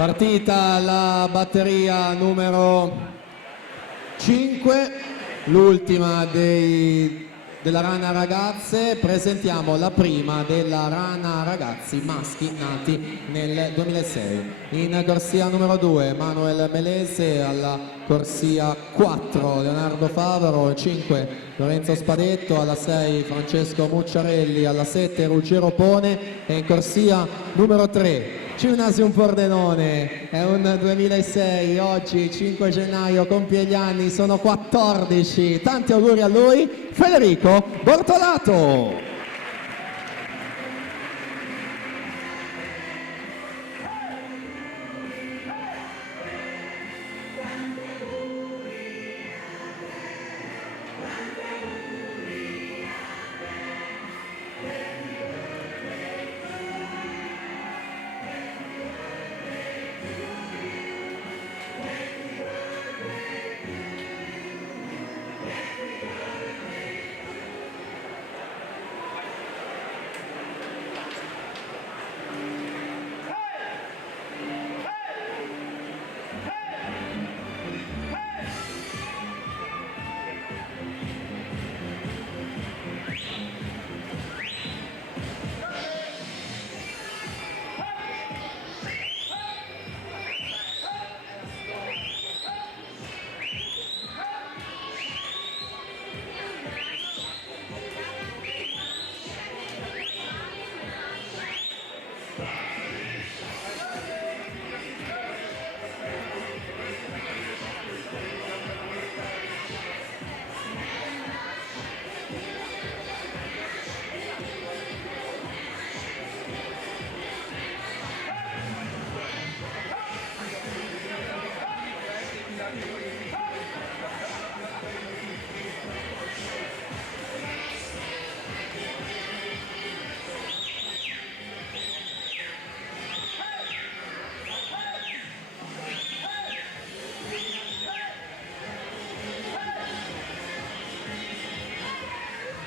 Partita la batteria numero 5, l'ultima della Rana Ragazze. Presentiamo la prima della Rana Ragazzi maschi nati nel 2006. In corsia numero 2 Manuel Melese, alla corsia 4 Leonardo Favaro, 5 Lorenzo Spadetto, alla 6 Francesco Mucciarelli, alla 7 Ruggero Pone e in corsia numero 3 Gymnasium Pordenone. È un 2006, oggi 5 gennaio compie gli anni, sono 14, tanti auguri a lui, Federico Bortolato.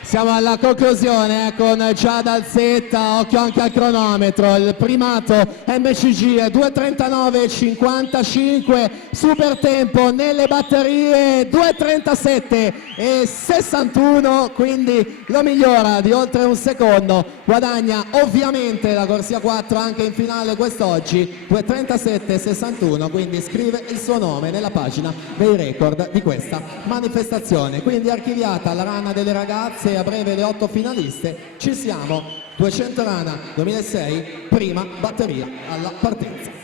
Siamo alla conclusione con Giada Alzetta, occhio anche al cronometro, il primato MCG è 2:39:55, super tempo nelle batterie 2:37:61, quindi lo migliora di oltre un secondo, guadagna ovviamente la corsia 4 anche in finale quest'oggi, 2:37:61, quindi scrive il suo nome nella pagina dei record di questa manifestazione. Quindi archiviata la Rana delle ragazze, a breve le 8 finaliste, ci siamo, 200 Rana 2006, prima batteria alla partenza.